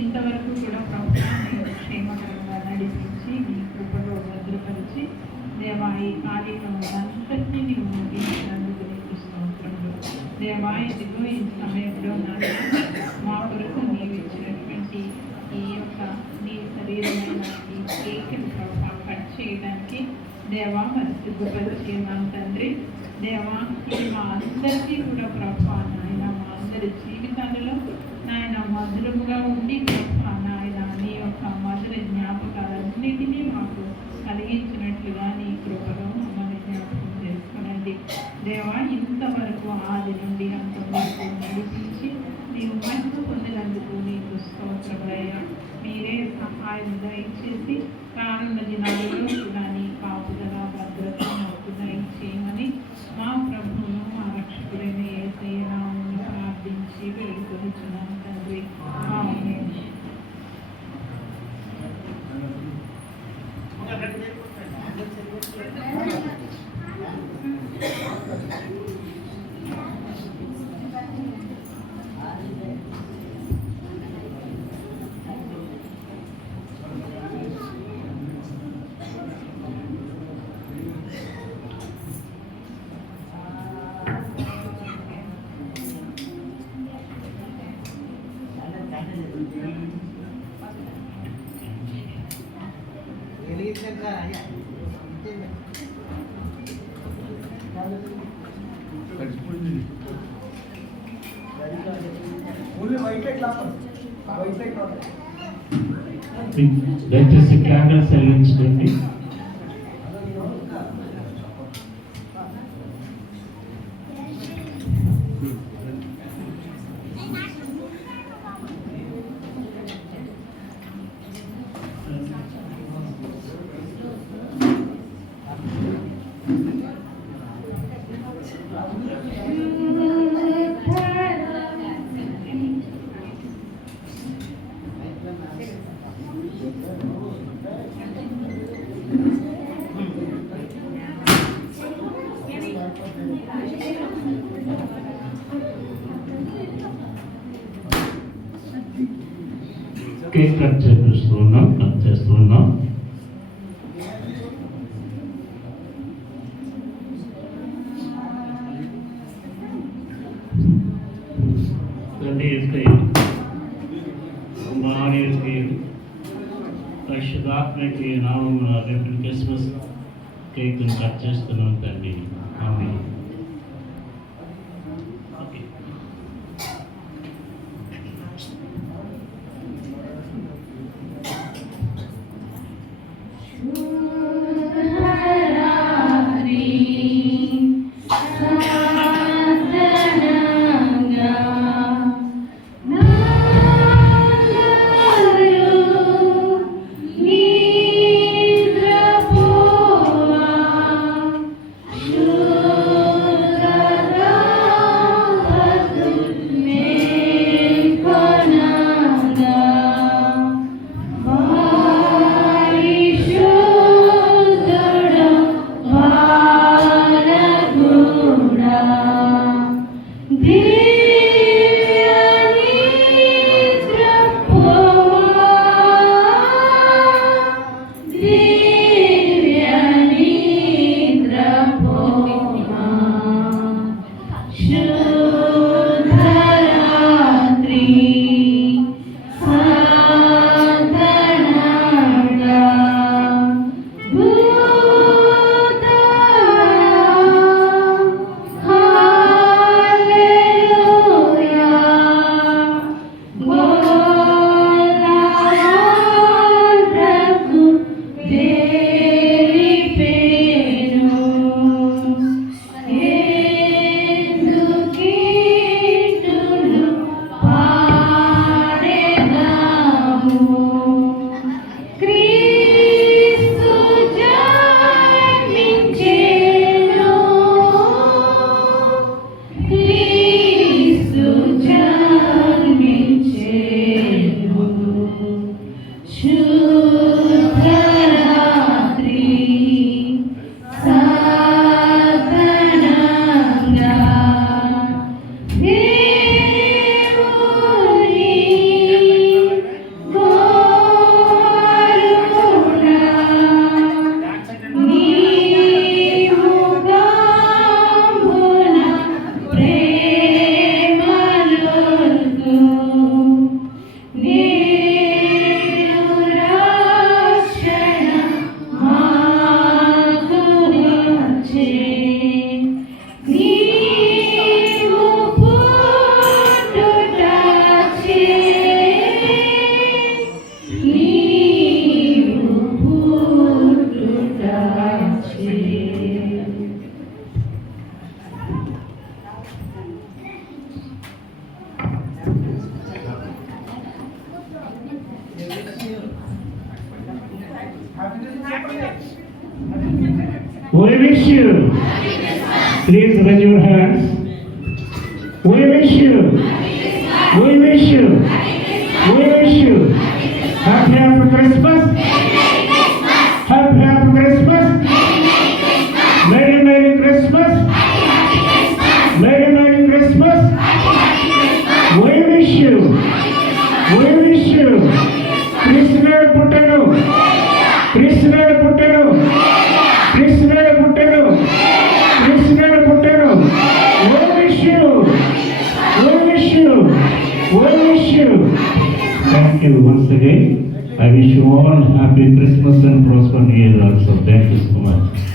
ఇంతవరకు కూడా ప్రభుత్వాన్ని క్షేమకరంగా నడిపించి మీ కృపలో భద్రపరిచి దేవా ఈ కార్యక్రమం అంతటినీ నీవు ముగించినందుకు నీకు స్తోత్రములు. దేవా ఇదిగో ఈ సమయంలో మా కొరకు నీవు ఇచ్చినటువంటి ఈ యొక్క నీ శరీరమైన ఈ కేక్ని ప్రభావ కట్ చేయడానికి దేవా మరి సిద్ధపరిచి ఉన్నాం తండ్రి. దేవా ఇది మా అందరికీ కూడా ప్రభావ నాయన మా అందరి జీవితాలలో నాయన మధురముగా ఉండి ప్రభావ నాయన నీ యొక్క మధుర జ్ఞాపకాలన్నిటినీ మాకు కలిగించినట్లుగా నీ కృపలో మమ్మల్ని జ్ఞాపకం చేసుకునండి. దేవా ఇంతవరకు ఆది నుండి అంతవరకు నడిపించి నీవు మహిమ పొందినందుకు నీకు స్తోత్రములయ్యా. మీరే సహాయం దయచేసి రానున్న దినాలలో కూడా నీ కాపుదల భద్రత మాకు దయచేయమని మా ప్రభువును మా రక్షకుడైన యేసయ్య నామమున ప్రార్థించి వేడుకొనుచున్నాం తండ్రి. ఆమేన్. దయచేసి క్యామెరా సెల్లించుకోండి. కేక్ కట్ చేస్తూ ఉన్నాం. తండ్రి కుమారుడికి పరిశుద్ధాత్మకి నామమున రేపు క్రిస్మస్ కేక్ను కట్ చేస్తున్నాం తండ్రి. ఆమేన్. Sure. We wish you. Please raise your hands. We wish you. We wish you. We wish you. Happy Christmas. Happy Christmas. Merry Christmas. Merry Christmas. We wish you. We wish you. కృష్ణుడు పుట్టెను. కృష్ణుడు పుట్టెను. కృష్ణుడు పుట్టెను. కృష్ణుడు పుట్టెను. We wish you. We wish you. We wish you. Thank you once again. I wish you all happy Christmas and prosperous year also. Thank you so much.